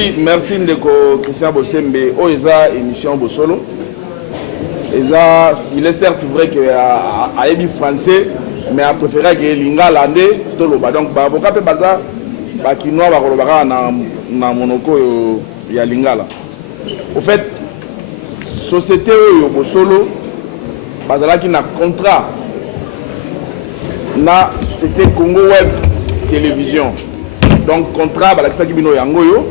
Merci Ndeko Christian Bosembe. Oh, eza émission Bosolo. Il est certes vrai qu'il a écrit français, mais a préféré que Lingala ande toloba. Donc, avocat peut baza, bakinois bakolobaka na monoko ya Lingala. Au fait, société yo Bosolo, bazalaki na contrat na société Congo Web Télévision. Donc contrat balakisa ki bino yango yo.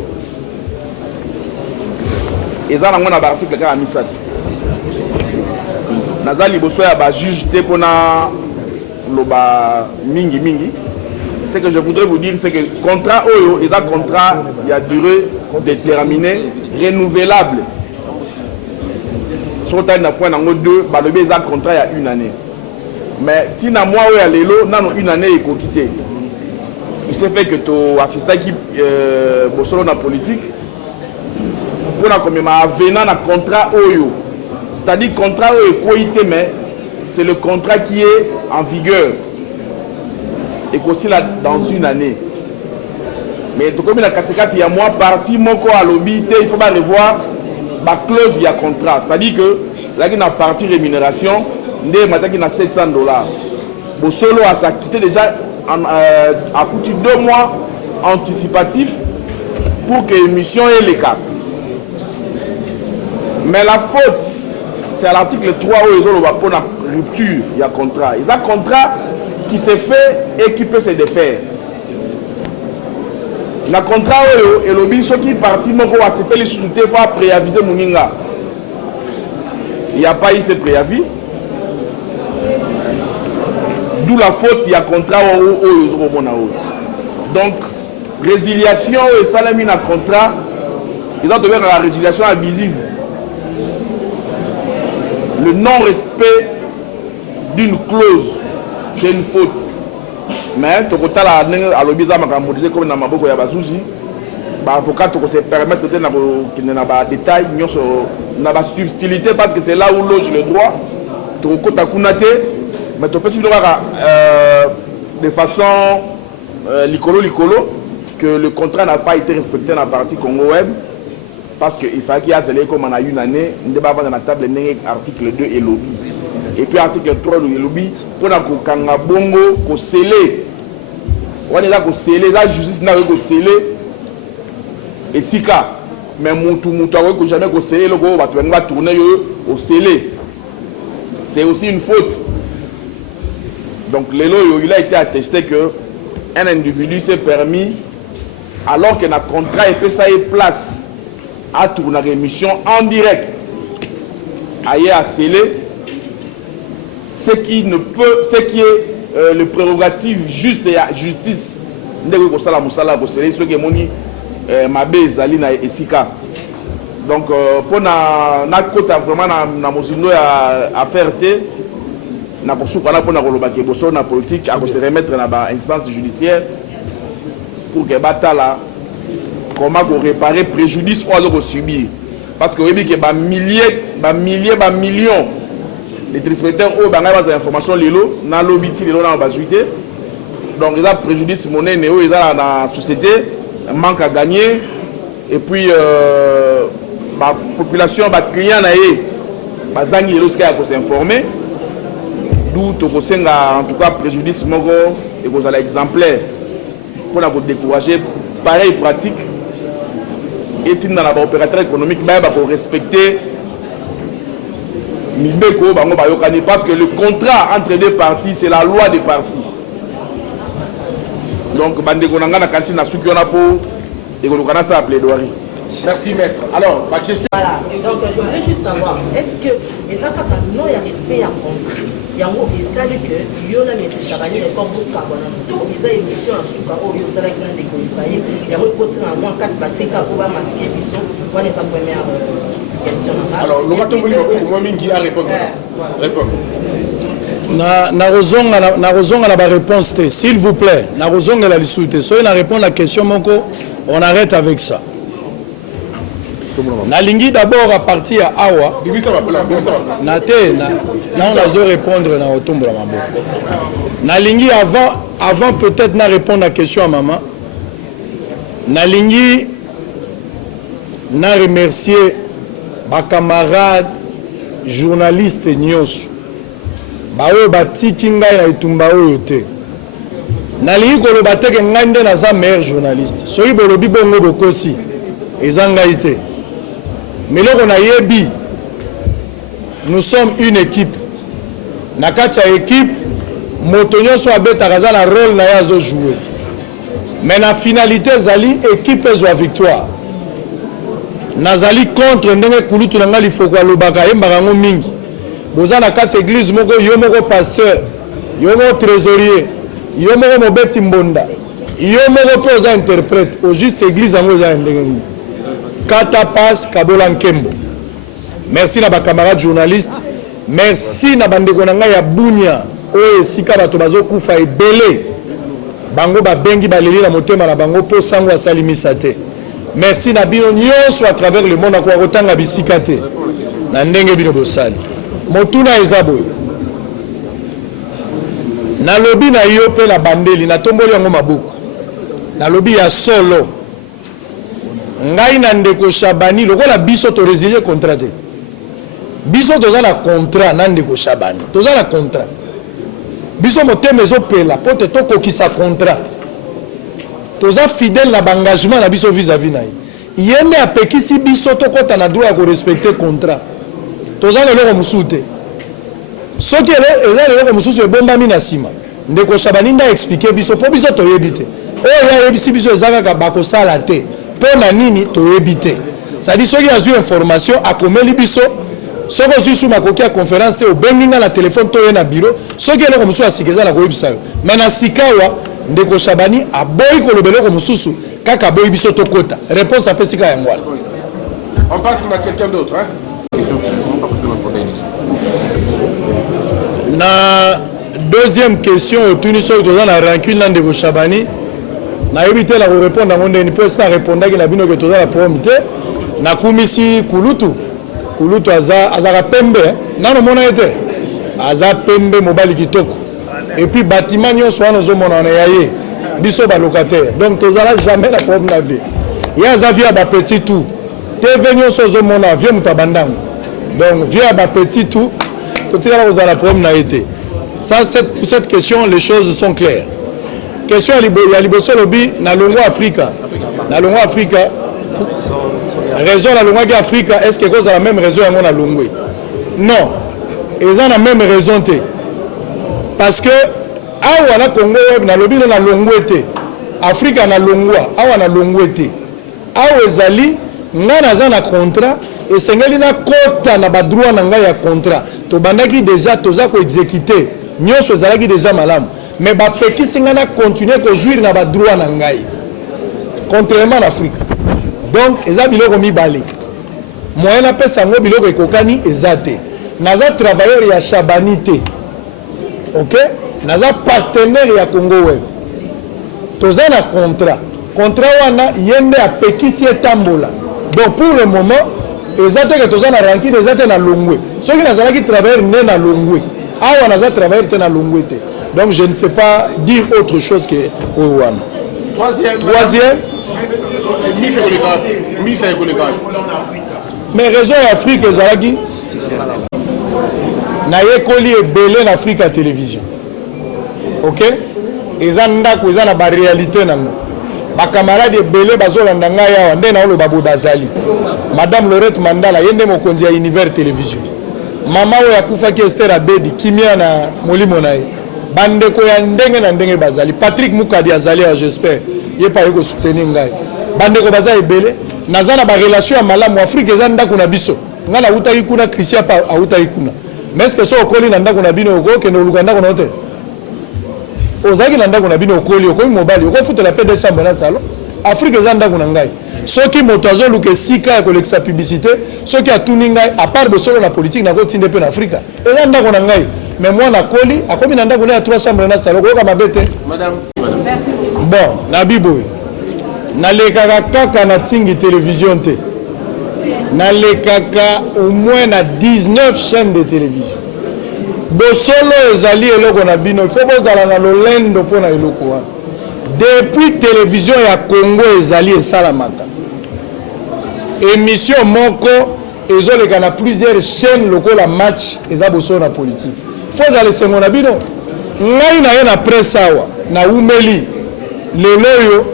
Eza nango na ba article ka misat. Nazali boso ya ba juge te pona loba mingi. Ce que je voudrais vous dire c'est que contrat oyo eza contrat ya durée déterminée renouvelable. Sur na point nango 2 balobi eza contrat ya 1 année. Mais tina moi oyo ya lelo nano 1 année ekokite. Il s'est fait que tu assistes à qui Bosolo na politique pour la commune avenant un contrat oyo, c'est-à-dire contrat oyo koité mais c'est le contrat qui est en vigueur et qu'aussi là dans 1 année. Mais tout comme la catégorie il y a moi parti mon corps à lobby il faut pas revoir la clause il y a contrat, c'est-à-dire que là il y a une partie rémunération ndé mataki na $700. Bosolo a ça quitté déjà a foutu 2 mois anticipatifs pour que l'émission ait les cas. Mais la faute, c'est à l'article 3 où ils ont pour la rupture, il y a contrat. Il y a un contrat qui se fait et qui peut se défaire. Le contrat où et le biso qui est parti, il faut préaviser Mouninga. Il n'y a pas eu ce préavis. D'où la faute, il y a contrat donc, résiliation et salamine à contrat, ils ont donné la résiliation abusive. Le non-respect d'une clause, c'est une faute. Mais, tu as l'obéissance à comme dans Maboko Yabazouzi, l'avocat se permettre de n'a pas de détails, n'a pas de subtilité parce que c'est là où loge le droit. Tu as mais tu peux de façon licolo que le contrat n'a pas été respecté dans la partie Congo Web parce qu'il fallait qu'il y ait comme on a 1 année, on débat dans la table article 2 et lobby. Et puis article 3 et lobby, pour que bongo ko scellé. On est là ko scellé, la justice n'a pas scellé. Et si cas, mais moutou ko jamais ko scellé, le go va tourner au scellé. C'est aussi une faute. Donc, il a été attesté qu'un individu s'est permis, alors qu'il a un contrat et que ça ait place à tourner l'émission en direct, à sceller, ce qui est le prérogative juste et la justice. Donc, pour na kota vraiment na mosindo à faire na kosukana pour na kolobaki boso na politique à se remettre na ba instance judiciaire pour que batala comment réparer préjudice ou alors subir parce que que ba milliers millions de téléspectateurs au banga ba information lelo na lobiti lelo na bazuité donc ils ont préjudice monnaie néo ils ont dans société manque à gagner et puis la population ba client na yé bazangi lelo ska ko s'informer d'où tu en tout cas préjudice moko et vous allez exemplaire pour vous décourager pareille pratique et dans l'opérateur économique pour respecter parce que le contrat entre 2 parties c'est la loi des parties donc bandekonanga na kanti na suki ona po et qu'on ça plaidoirie. Merci maître. Alors ma question voilà donc je voudrais juste savoir est-ce que les accords non il y a respect à contrat yango esali que yona mese chabani et comme vous kabona tout les émissions en suka o yo sala ki ndeko ifaye yango kotina moi 4 batika ko ba masquer biso wana sa première question. Alors le matin moi mingi a répondre. Na rozonga la réponse t s'il vous plaît na rozonga la lisuté so na répondre la question moko on arrête avec ça. Nalingi d'abord à partir à Awa. Nate na je répondre na otombo la mambo. Nalingi avant peut-être na répondre à la question à maman. Nalingi na remercier ma camarade journaliste nyonso baoyo batiki ngai na etumba oyo te nalingi koloba te ke ngai nde naza meilleur journaliste soki bolobi bongo bokosi eza ngai te meloko nayebi nous sommes une équipe na kati ya équipe moto nyonso abetaka aza na rôle na ye azojouer mais na finalité ezali équipe ezwa victoire nazali contre ndenge kulutu na ngai lifoko alobaka yembaka yango mingi boza na kati église moko yo moko pasteur yo moko trésorier yo moko mobeti mbonda yo moko mpe oza interprète au juste église yango eza ndenge nini kata passe kabola nkembo merci na bacamarade journaliste merci na bandeko na ngai ya bunya oyo esika bato bazokufa ebele bango babengi baleli na motema na bango mpo sango asalimisa te merci na bino nyonso à travers le monde akoka kotanga bisika te na ndenge bino bosali motuna eza boye nalobi na yo mpe na bandeli natomboli yango maboko nalobi ya solo ngai na ndeko Shabani lokola biso to résilier contrat te biso toza na contrat na ndeko Shabani toza na contrat biso motema ezopela po te tokokisa contrat toza fidèle na bangagement na biso vis-à-vis na ye yende apekisi biso tokota na droit ya korespecte contrat toza leloko mosusu te soki eza leloko mosusu ebombami na nsima ndeko Shabani nda explike biso mpo biso toyebi te oyo ayebisi biso eza kaka bakosala te mpo na nini toyebi te sadi soki azwi information akomeli biso soki ozwi su makoki ya conférence te obengi nga na telefone to ye na bureau soki eloko mosusu asika eza na koyebisa yo me na sikawa ndeko Shabani aboyi koloba eloko mosusu kaka aboyi biso tokota réponse apesika yango wana. On passe à quelqu'un d'autre, hein? Na deuxième question otuni soki toza na rancune na ndeko Shabani nayebi te na korépondre yango ndeni mpo esi narépondaki na bino ke toza na problème te nakumisi kulutu azaka pembe nano mona ye te aza pembe mobali kitoko et puis bâtiment nyonso wana ozomona wana ya ye biso balocataire donc tozala jamais na problème na vie ye aza vie ya bapetit tout tv nyonso ozomona vie moto abandango donc vie ya bapetit tout totikala kozala problème na ye te. Ça, pour cette question les choses sont claires. Question ya liboso lobi na longo Afrika raison la longo ki Afrika est-ce que cause la même raison yango na longo non ils ont la même raison te parce que awa na Congo web na lobi na longo te Afrika na longo awa na longo te awa ezali ngana za na contrat et sengeli na kota na ba droit na ngai ya contrat to bandaki déjà toza ko exécuter nyonso ezalaki déjà malamu mais bapekisi nga na continuer ko jouir na ba droit na ngai contrairement en Afrique donc eza biloko mibale moyen na pesa ngo biloko ekokani eza te naza travailleur ya Shabani te ok naza partenaire ya Congo web toza na contrat wana yende apekisi etambola donc pour le moment eza te ke toza na rankine eza te na longwe soki nazalaki travailleur ne na longwe awa naza travailleur te na longwe te donc je ne sais pas dire autre chose que Owana. Troisième. Mais raison Afrique ezalaki na yekoli ebele na Afrique à télévision. OK? Eza ndako eza na ba réalité nango. Ba camarade ebele bazolanda ngai awa nde na oloba bodazali. Madame Laurette Mandala yende mokonzi ya Univers Télévision. Mama oyo akufaki Esther Abedi kimia na molimo na ye. Bandeko ya ndenge na ndenge bazali. Patrick Mukadi azali j'espère. Ye pa yeko soutenir ngai. Bandeko baza ebele naza na ba relation ya malamu Afrique eza ndako na biso. Ngana utaki kuna Christian pa utaki kuna. Mais est-ce que so okoli na ndako na bino oko ke no luka ndako na hotel? Ozaki na ndako na bino okoli okomi mobali oko futa la paix de chambre na salon. Afrique eza ndako na ngai. Soki moto azoluka sika ya kolekisa publicité soki atuni ngai à part bosolo na politique na kotinde pe na Afrika eza ndako na ngai mais moi na koli akomi na ndako na 3 chambres na salon ko ka mabete madame merci bon na bibo na lekaka kaka na tingi télévision te na lekaka au moins na 19 chaînes de télévision bosolo ezali eloko na bino il faut bozala na lolendo pona eloko wa depuis télévision ya Congo ezali esalamaka émission moko ezoleka na plusieurs chaînes lokola match eza boso na politique faut aller sengo na bino ngai na ye na presse awa na umeli lelo yo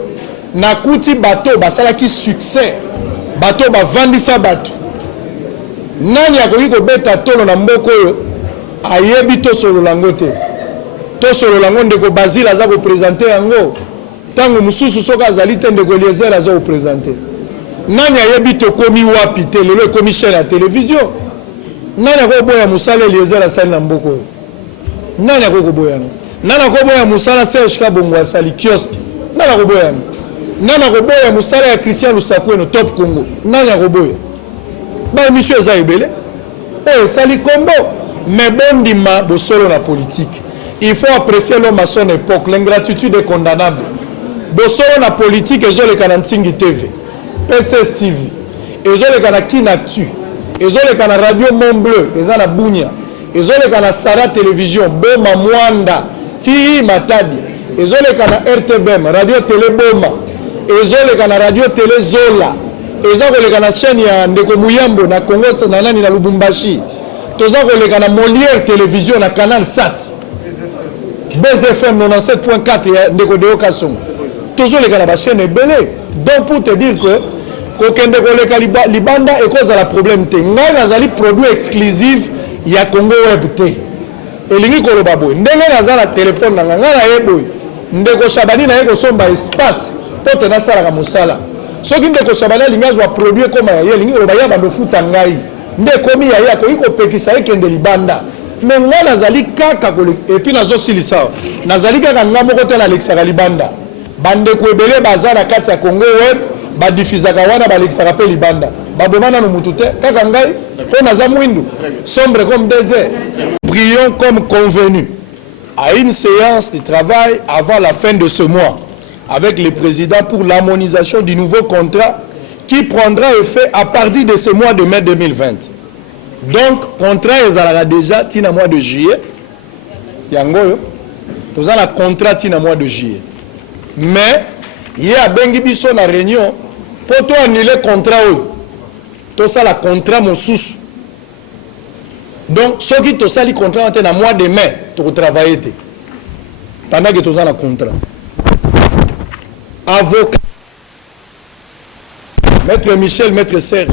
na kuti bato basalaki succès bato bavandisa bato nani akoki kobeta tolo na mboko oyo ayebi tosolola yango te tosolola yango ndeko Basile aza kopresente yango ntango mosusu soki azali te ndeko Eliezer aza kopresente nani ayebi tokomi wapi te lelo ekomi chaîne ya télévision nani akoboya mosala Eliezer asali na mboko oyo nani akoboya yango nani akoboya mosala Serge Kabongo asali kiosk nani akoboya yango nani akoboya mosala ya Christian Lusakweno Top Congo nani akoboya ba émission eza ebele esali kombo mais bondima bosolo na politique il faut apprécier l'homme à son époque l'ingratitude est condamnable bosolo na politique ezoleka na Ntingi TV PCS TV ezoleka na Kinactu ezoleka na Radio Mont Bleu eza na Bunia ezoleka na Sara Télévision Boma Mwanda Ti Matadi ezoleka na RTBM Radio Télé Boma ezoleka na Radio Télé Zola ezoleka na chaîne ya Ndeko Muyambo na Congo na nani na Lubumbashi tozoleka na Molière Télévision na Canal Sat BZFM 97.4 ya Ndeko Deo Kasongo tozoleka na ba chaîne ebele donc pour te dire que kokende koleka libanda ekozala problème te ngai nazali produit exclusif ya Congo Web te elingi koloba boye ndenge naza na telefone na ngai na yeboye ndeko Shabani na yeko somba espace po te nasalaka mosala soki ndeko Shabani alingi azwa produit koma ya ye elingi koloba ya bandofuta ngai nde komi ya ye akoki kopekisa ekende libanda me ngai nazali kaka epuis nazosilisa nazali kaka ngai moko te nalekisaka libanda bandeko ebele baza na kati ya Congo Web badifizaka wana balekisaka pe libanda babomana no mutu te kaka ngai po naza mwindu sombre comme désert prions comme convenu à une séance de travail avant la fin de ce mois avec le président pour l'harmonisation du nouveau contrat qui prendra effet à partir de ce mois de mai 2020. Donc contrat ezalaka déjà tina mois de juillet yango toza na contrat tina mois de juillet mais il y a bengi biso na réunion pour to annuler contrat oyo to sala contrat mosusu donc soki to sali contrat ante na mois de mai to travailler te pendant que to sala contrat avocat maître Michel maître Serge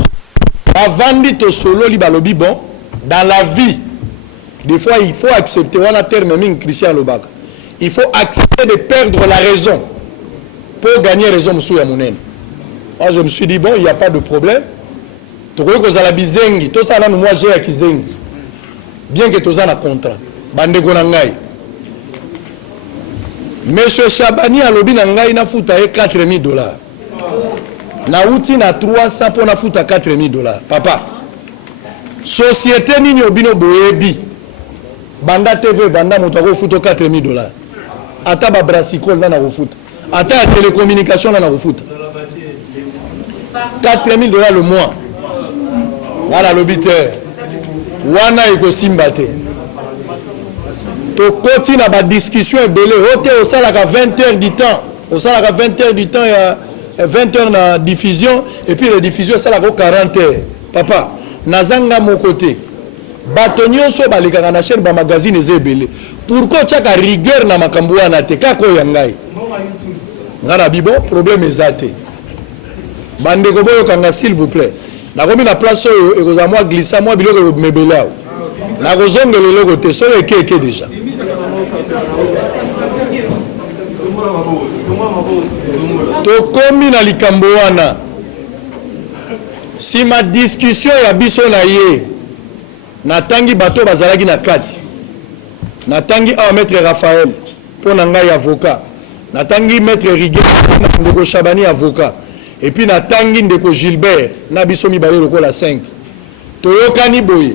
avandi to solo li balobi bon dans la vie des fois il faut accepter wana terme mingi Christian Lobaka il faut accepter de perdre la raison pour gagner raison monsieur ya monene. Moi je me suis dit bon il y a pas de problème tokoki kozala bizengi tosala nanu moi j'ai ya kizengi bien que toza na contrat bandeko na ngai monsieur Shabani alobi na ngai na futa ye $4000 na uti na 300 pour na futa $4000 papa société nini obino boyebi banda TV banda moto ko futa $4000 ata ba brassicole na kofuta ata ya télécommunication na kofuta $4000 le mois wana l'obiter wana ikosimba te to koti na ba discussion ebele ote osalaka 20 heures du temps osalaka 20 heures du temps ya 20 heures na diffusion et puis la diffusion osalaka 40 heures papa nazanga mon côté bato nyonso balekaka na chaîne ba magazine eza ebele pourquoi tiaka rigueur na makambo wana te kaka oyo ya ngai ngana bibo problème eza te bandeko boyokanga s'il vous plaît nakomi na place oyo ekozala mwa glissa mwa biloko mebele awo nakozongela eloko te soki ekeke déjà tokomi na likambo wana nsima discussion ya biso na ye natangi bato bazalaki na kati natangi awa maître Raphaël mpo na ngai avocat natangi maître Riguet na ndeko Shabani avocat et puis natangi ndeko Gilbert na biso mibale lokola 5 toyokani boye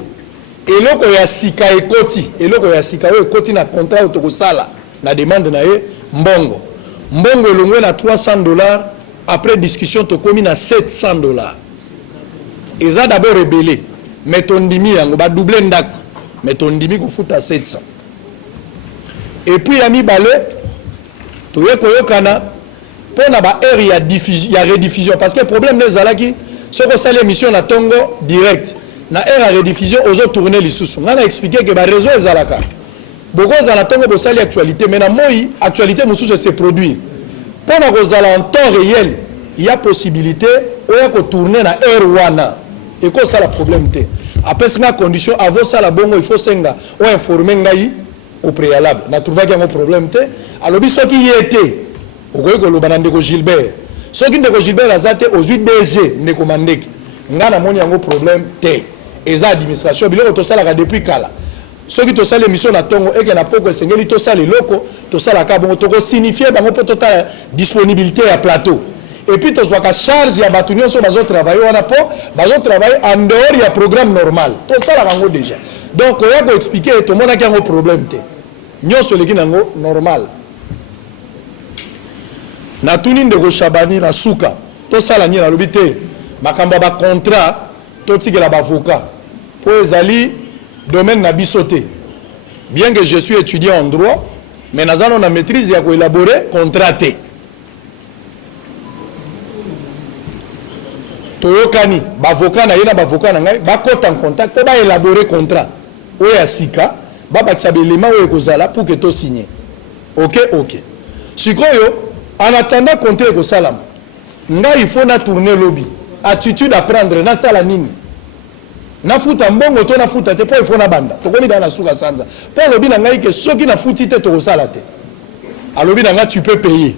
eloko ya sika ekoti eloko ya sika oyo ekoti na contrat oyo tokosala na demande na ye mbongo elongwe na $300 après discussion tokomi na $700 eza d'abord rebelle mais tondimi yango badouble ndako mais tondimi kofuta 700 et puis ya mibale toye koyokana pona ba heure ya diffusion ya rediffusion parce que problème nezalaki Ce que ça l'émission na tongo direct. Na air à rediffusion aux autres tourner les sous. On a expliqué que ba réseau est à la carte. Beaucoup za na tongo bo sali actualité mais na moi actualité mususu se produit. Pendant que za en temps réel, il y a possibilité de tourner na air wana. Et que ça le problème té. Après cette condition avant ça la bongo il faut senga ou informer ngai au préalable. Na trouvé qu'il y a un problème té. Alors biso qui y était au ko lo banande ko Gilbert. Ce qui ndeko Gilbert azate aux 8 DG ndeko mandeki. Ngana moni yango problème té. Et administration biloko to sala depuis kala. Ce qui te sale l'émission na tongo et que na poko sengeli to sale loko to sala ka bon to ko signifier bango pour total disponibilité à plateau. Et puis tu vois qu'à charge il y a batunion sur bazo travailler on a pas bazo travailler en dehors il y a programme normal. To sala rango déjà. Donc on va expliquer tout le monde a un problème té. Nyonso leki nango normal. Na tuni ndeko Shabani na suka to sala ni na lobité makamba ba contrat to tikela ba avocat pour ezali domaine na bisoté. Bien que je suis étudiant en droit, mais nous avons la maîtrise, il y a élaborer contraté. Toyokani, avocat na yena avocat na ngai, ba cote en contact pour élaborer contrat. Oya sika, ba bakisa belema oya kozala pour que to signer. OK. Sikoyo, en attendant compter ko salam. Ngai il faut na tourner lobby. Attitude à prendre na sala nini. Na futa mbongo to na futa te po il faut na banda to komi dans la suka sanza po lobi na ngai ke soki na futi te to sala te alobi na nga tu peux payer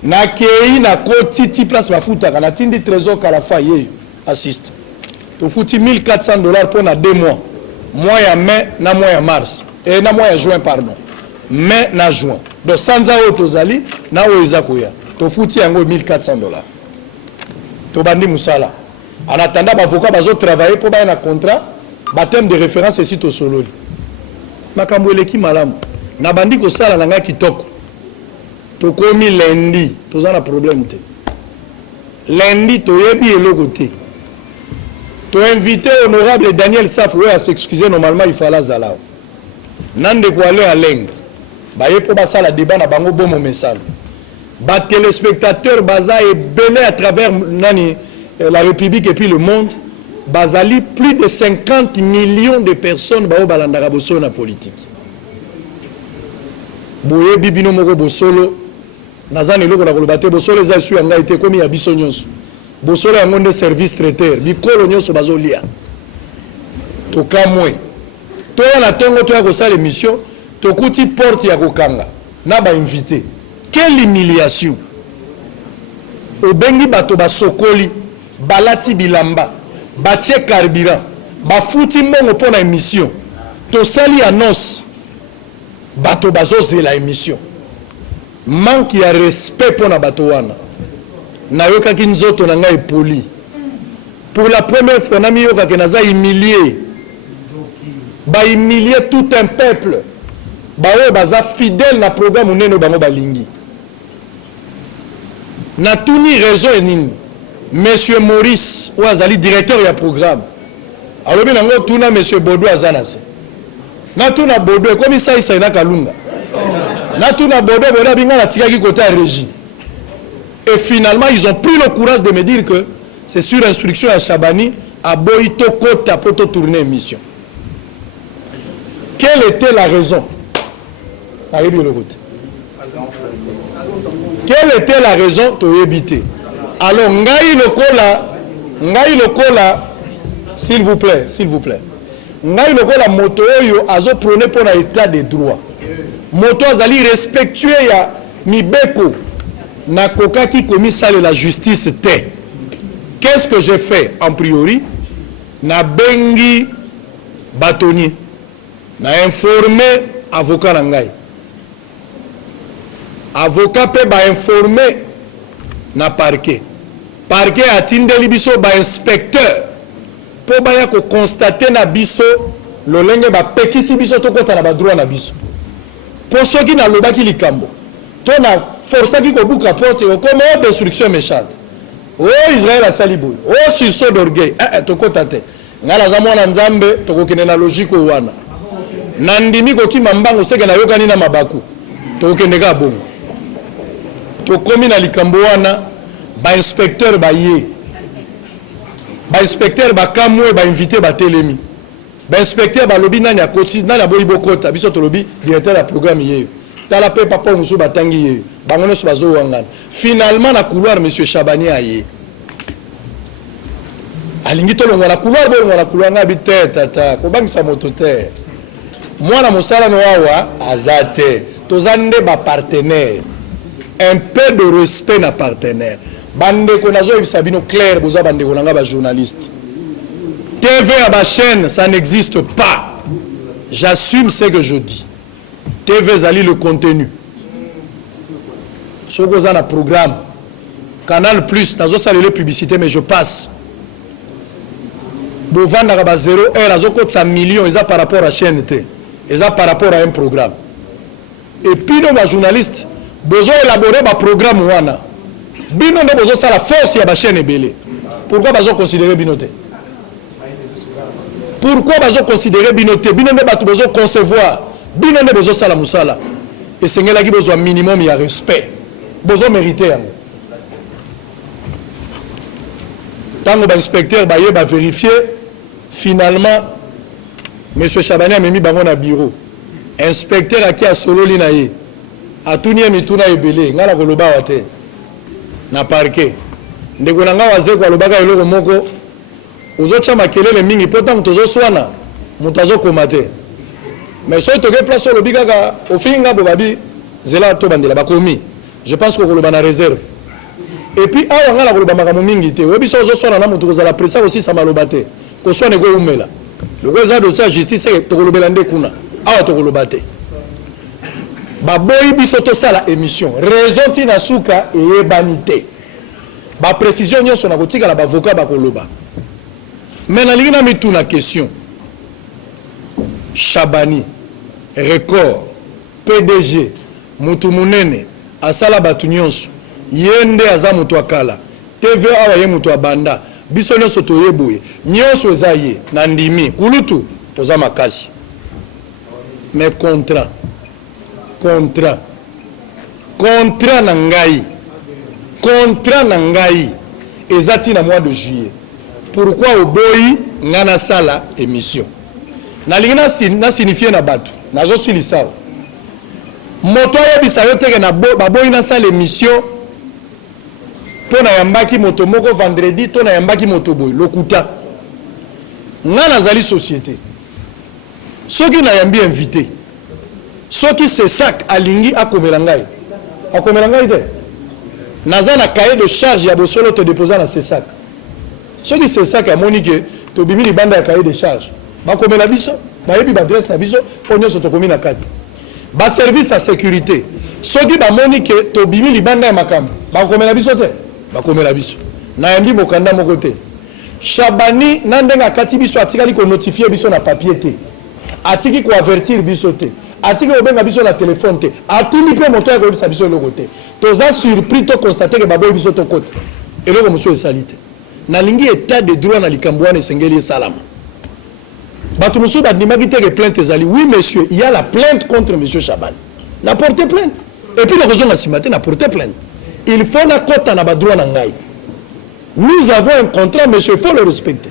na kei na koti ti place ba futa kana tindi trésor kala faye assiste to futi $1,400 pour na 2 mois mois ya mai na mois ya mars et na mois ya juin pardon mai na juin donc sanza o to zali na o ezakoya to futi yango $1,400 to bandi musala. En attendant, l'avocat va travailler pour un contrat, baptême de référence ici au solo. Makambo eleki malamu. Na bandi ko sala nanga kitoko. To komi lundi, to za na problème te. Lundi to yebi eloko te. To invité honorable Daniel Safou à s'excuser normalement il fallait zala. Nande ko aller à Leng. Ba ye po ba sala débat na bango bomo mesalo. Ba téléspectateurs baza et belé à travers nani la République et puis le monde, bazali plus de 50 millions de personnes bao balandaka bosolo na politique. Boye bibino moko bosolo nazane loko na kolobate bosolo za su yanga été comme ya biso nyonso. Bosolo yango nde service traiteur, bikolo nyonso bazolia. To kamwe. To na tongo to ya ko sala émission, to kuti porte ya kokanga na ba invité. Quelle humiliation. Obengi bato basokoli balati bilamba batie carburant bafuti mbongo pour la émission to sali annonce bato bazoze la émission manque ya respect pour na bato wana na yoka ki nzoto na ngai poli pour la première fois na mi yoka ke naza humilier tout un peuple ba oyo baza fidèle na programme neno bango balingi na tuni raison enini. Monsieur Maurice, ou azali directeur du programme. Alors bien nango tuna monsieur Bodo azanase. Na tuna Bodo comme ça il na kalunga. Na tuna Bodo binga na tikaki côté à régie. Et finalement ils ont pris le courage de me dire que c'est sur instruction à Shabani à Boito Kota pour tourner émission. Quelle était la raison? Quelle était la raison de éviter? Alors, ngai lokola, s'il vous plaît. Ngai lokola moto yo azo prôné pour l'état des droits. Moto azali respectueux ya mibeko na koka qui commis ça la justice te. Qu'est-ce que j'ai fait en priori? Na bengi bâtonnier. Na informé avocat na ngai. Avocat peut ba informer na parquet. Parquet a tindeli biso ba inspecteur pour ba ya ko constater na biso lo lenge ba pekisi biso to kota na ba droit na biso. Pour ceux qui na lobaki likambo. To na força qui ko buka porte comme destruction méchante. Oh Israël a salibu. Oh sursaut d'orgueil. To kota te. Ngala za mwana nzambe to ko kene na logique wana. Nandimi ko ki mambango seke na yokani na mabaku. To kende ka bongo. To komi na likambo wana ba inspecteur ba ye ba inspecteur ba kamwe ba invité ba telemi ba inspecteur ba lobi nani akoti nani aboyi bokota biso to lobi directeur ya programme yeyo tala pe papa musu batangi yeyo bangono so bazo wangana finalement na couloir monsieur Chabani aye alingi to longa na couloir ngabi te tata ko bangisa moto te mwana mosala no awa azate tozande ba partenaire un peu de respect na partenaire bande ko nazo bisabino clair boza bande ko nanga ba journaliste TV à ba chaîne ça n'existe pas, j'assume ce que je dis. TV zali le contenu ce que ça na programme Canal Plus nazo salele publicité mais je passe bovanda ka ba 0 heure azo ko ça millions et ça par rapport à chaîne T et ça par rapport à un programme et puis nos journalistes besoin élaborer ba programme wana bino ndo bozo sala force ya ba chaîne ebele pourquoi bazo considérer binoté pourquoi bazo considérer binoté bino ndo batu bozo concevoir bino ndo bozo sala musala et sengela ki besoin minimum ya respect bozo mériter yango tango ba inspecteur ba ye ba vérifier finalement monsieur Chabani a mis bango na bureau inspecteur aki a solo lina ye atuni mituna ebele ngala koloba wate na parquet ndeko nanga waze kwa lobaka eloko moko ozocha makelele mingi pourtant tozo swana mutazo komate mais so to ke place lobika ka ofinga bobabi zela to bandela bakomi je pense que koloba na réserve et puis awa ngala koloba makamo mingi te webi so ozo swana na mutu kozala presa aussi sa malobate ko swana ko umela loko za dossier ya justice to kolobela nde kuna awa to kolobate baboyi biso to sala émission raison tina suka et banité ba précision nyonso na kotika la avocat ba koloba mais na lingi na mituna question Chabani record PDG mutu munene asala batu nyonso yende aza mutu akala TV awa ye mutu abanda biso nyonso toyeboye nyonso eza ye na ndimi kulutu oza makasi mais contrat na ngai ezati na mois de juillet pourquoi oboyi ngana sala émission na lingina na signifier na batu nazo silisa moto ayebisa yo teke na baboyi na sala émission to na yambaki moto moko vendredi to na yambaki moto boy lokuta ngana zali société soki na yambi invité soki c'est sac alingi akomela ngai te naza na cahier de charge ya bosolo te déposer na c'est sac soki c'est sac amoni ke to bimi libanda ya cahier de charge bakomela biso bayebi ba adresse na biso po nyonso to komi na kati ba service à sécurité soki bamoni ke to bimi libanda ya makambo bakomela biso te bakomela biso na yambi bokanda moko te Chabani na ndenga kati biso atikali ko notifier biso na papier te atiki ko avertir biso te atiki obenga biso na téléphone te atuni pe moto ya ko bisa biso le côté toza surpris to constater que baboyi biso to côté eloko monsieur esalite na lingi état de droit na likambwana esengeli salama batu monsieur bandimaki te que plainte ezali oui monsieur il y a la plainte contre monsieur Chabani na porter plainte et puis le raison na simate na porter plainte il faut na kota na ba droit na ngai nous avons un contrat monsieur il faut le respecter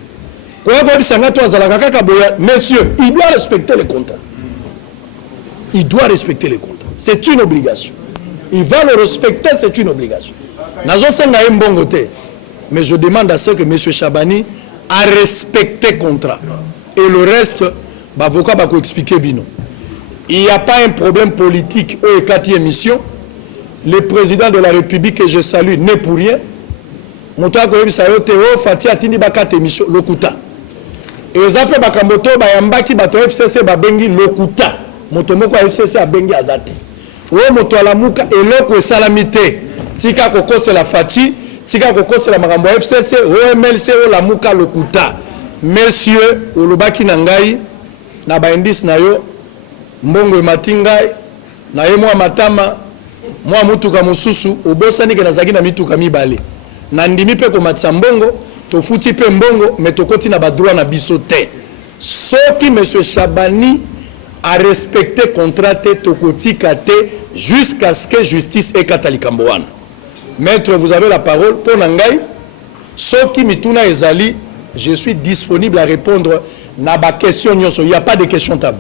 kwa ko bisanga to azalaka kaka boya monsieur il doit respecter les contrats. Il doit respecter les contrats. C'est une obligation. Il va le respecter, c'est une obligation. Mais je demande à ce que M. Chabani a respecté le contrat. Et le reste, l'avocat va expliquer bino. Il n'y a pas un problème politique au Ekati émission. Le président de la République que je salue n'est pour rien. Moto ko yebisa yo Théo Fati atindi bakate émission lokuta. Et zape bakamboto bayambaki bato FCC babengi lokuta. Moto moko FCC abengi azate o moto alamuka eloko esalamite tika kokose la Fati tika kokose la makambo FCC o MLC o lamuka lokuta monsieur olobaki na ngai na ba indice na yo mbongo matingai na ye mwa matama mwa mutuka mususu obosani ke nazaki na mituka mibale na ndimi pe ko matsa mbongo to futi pe mbongo metokoti na ba droit na biso te soki monsieur Chabani a respecté contrat Tokoti Kate jusqu'à ce que justice et Katalikamboan. Maître, vous avez la parole pour Nangai. Soki mituna ezali je suis disponible à répondre à ma question. Il n'y a pas de question table.